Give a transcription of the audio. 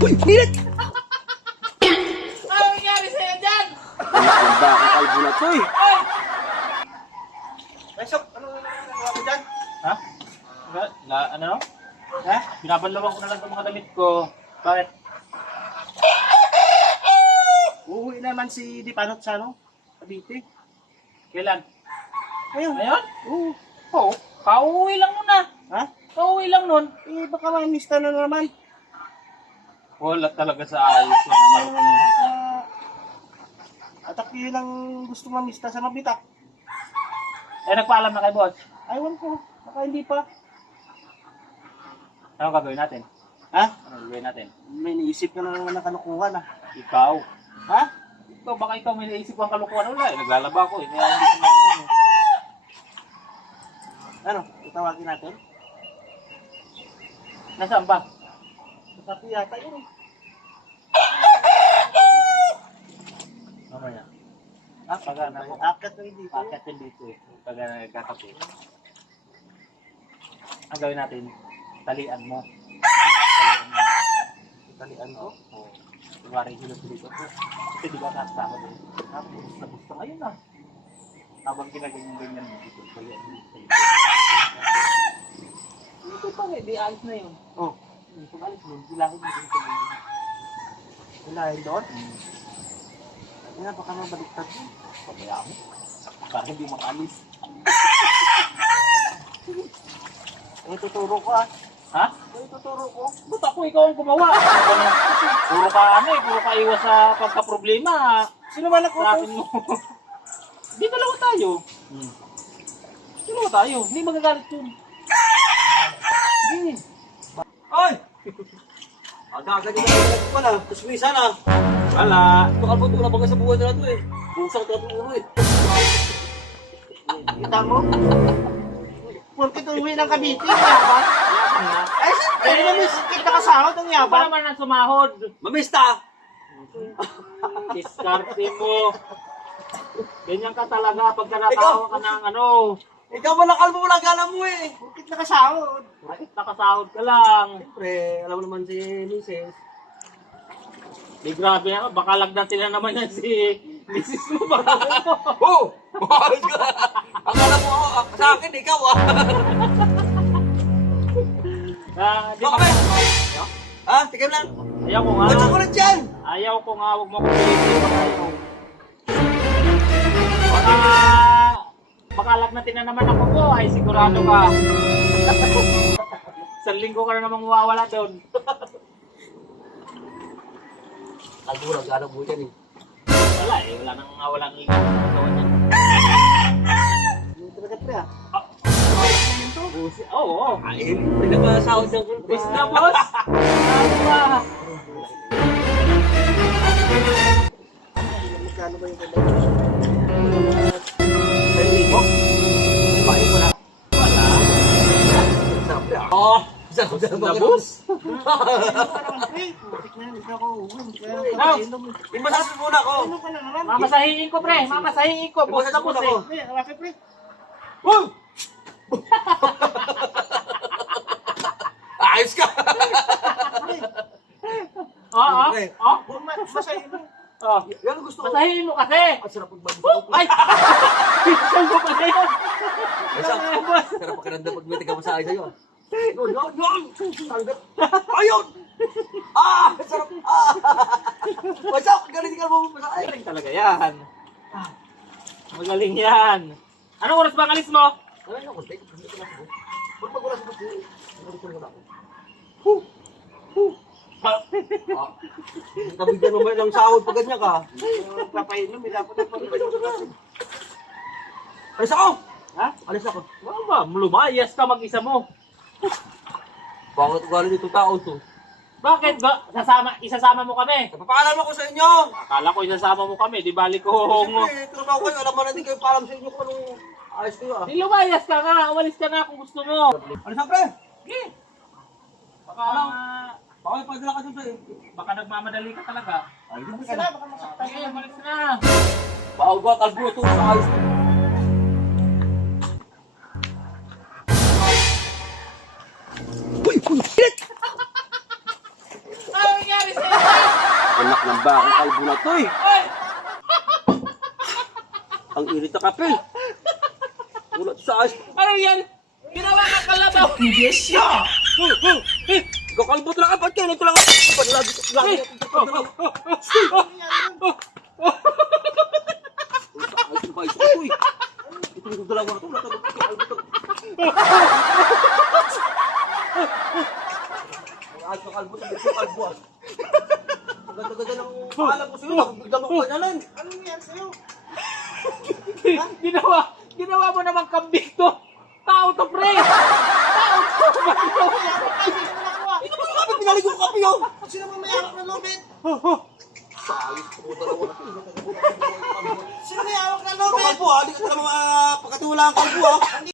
Uy, nilat! Ano nangyari sa'yo dyan? Ang baka kalbo na to eh. Besok, ano nagawa mo dyan? Ha? Ano? Ha? Binabanlawan ko na lang itong mga damit ko. Bakit? Uuwi naman si Dipanot sa ano? Cavite. Kailan? Ayun. Ngayon? Oo. Oo. Pauwi lang nun ah. Ha? Pauwi lang nun. Eh, baka mamista na naman. Wala talaga sa ayos. Atak yun ang gusto mamista sa mabitak. Eh, nagpaalam na kay boss. Aywan ko. Baka hindi pa. Ano gagawin natin? Ha? Ano gagawin natin? May naisip ka na naman ng kalukuhan ah. Ikaw. Ha? Ikaw, baka ikaw may naisip kong kalukuhan. Wala eh. Naglalaba ko eh. Kaya hindi ko na Ano? Itawagin natin? Nasaan ba? Sabi yata yun. Mamaya. Ah, Pagka na ako. Akat na dito. Paket din dito eh. Pagka nagkakape. Ang gawin natin, talian mo. Talian ko. Oo. Kunwari hilot dito po. Kasi di ba kasama din. Tapos na gusto ngayon na. Habang ginaganyan-ganyan mo dito. Talian mo. Ito pa eh, di ayos na yun. Oh. Kung alis mo, bilangin mo dito. Hilahin doon. Ano na, baka mabaliktad yun. Pagkaya mo. Para hindi makalis. Eh, tuturo ko ah. Ha? Eh, tuturo ko. Ba't ako ikaw ang gumawa? Puro ka ano eh, puro ka iwas sa pagka-problema. Sino man Sa akin nakutos? mo. Hindi dalawa tayo. Dalawa tayo. Hindi magagalit yun. Sige. Ay! Agagad yung pala. Kuswisan ah. Wala. Bakal mo ito na bagay sa buhay na ito eh. Busang ito ang ulo eh. Kita mo? Porque tuloy ng Cavite, yabang. Yabang na. Ay, siyempre, mamisikip na kasahod ang Ano pa yabang. naman ang sumahod? Mamista! Diskarte mo. Ganyan ka talaga pagka natawa ka ng ano. Ikaw malakal mo lang gala mo eh. Bukit na kasahod. Bakit nakasahod ka lang? Siyempre, alam mo naman si Mrs. Di grabe na, baka lagdatin na naman yan si Mrs. mo. Baka mo. Oh! Mahal ka! Akala mo ako, sa akin, ikaw ah. Di ba? Ha? Tigam lang. Ayaw ko nga. Ba't ako lang dyan? Ayaw ko nga, huwag mo kong pilitin. Baka lagnatin na naman ako po, ay sigurado ka. Sa linggo ka na namang mawawala doon. Kalbura, gano'n mo dyan eh. Wala eh, walang ingat sa katawan niya. Yung talaga pre ah. Oo. Ay, pinag-asahod ng kulpis. Bis na boss! Ano ba? Magkano ba yung kailangan? Bahay mo na. Wala. Sarap pre ah. Oh! Sarap Na boss? Imasasin muna ko. Mamasahiin ko pre, mamasahiin ko. Boss na boss eh. Ayos ka! Oo. Pre. Oo. Masahin mo. Oo. Yan ang gusto ko. Masahiin mo kasi. Ang sarap magbalik. Ay! Pinsan ko pa yun. Sarap pakiramdam pag may taga-masahe sa'yo. Yun! Tanggap. Ayun! Ah! Sarap! Ah! Masak! Galing ka mo masahe. Magaling talaga yan. Magaling yan. Anong oras ba ang alis mo? Ano yung konti? Ba't pag wala sa pagkakas? Ano ko ako? Nabigyan mo ba ng sahod pag ganyan ka? Papainom, may dapat na pag-inom. Alis ako! Ha? Alis ako. Ano ba? Lumayas ka mag-isa mo. Bakit galing itong tao to? Bakit? Isasama mo kami. Napapaalam ako sa inyo! Akala ko isasama mo kami. Di bali ko. Siyempre, trabaho kayo. Alam mo na hindi kayo paalam sa inyo kung anong ayos kayo ah. Di lumayas ka nga. Umalis ka na kung gusto mo. Alis ako pre! Sige. Baka, Baka may padala ka dun sa baka nagmamadali ka talaga. Ay, hindi Sige, baka masaktan. Sige, umalis na. Baka kalbo ito sa ayos. Uy, nilat! Ano nangyari bakang kalbo na to eh. Ang init na kape. Ulat sa ayos. Ano yan? Ginawa ka kalabaw! Yes, ya! Ikaw kalbo talaga. Ba't kayo? Ito lang ako. Ba't lagi ko? Lagi ko. Ayos na ba? Ayos na to eh. Ito yung dalawa na to. Wala talaga. Kalbo to. Ayos na kalbo. Ayos na kalbo ah. Ang ganda-ganda ng pangalan ko sa'yo. Nagdamag pa na lang. Anong nangyari sa'yo? Ginawa mo namang kambing to! Tao to, pre! Tao to! Ito ba yung kape? Pinalik ko kape yun. Sino mo may hawak ng lobet? Ayos ko dalawa na to. Sino may hawak ng Ito lobet? kalbo ah. Hindi ka talaga makakatula ang kalbo ah.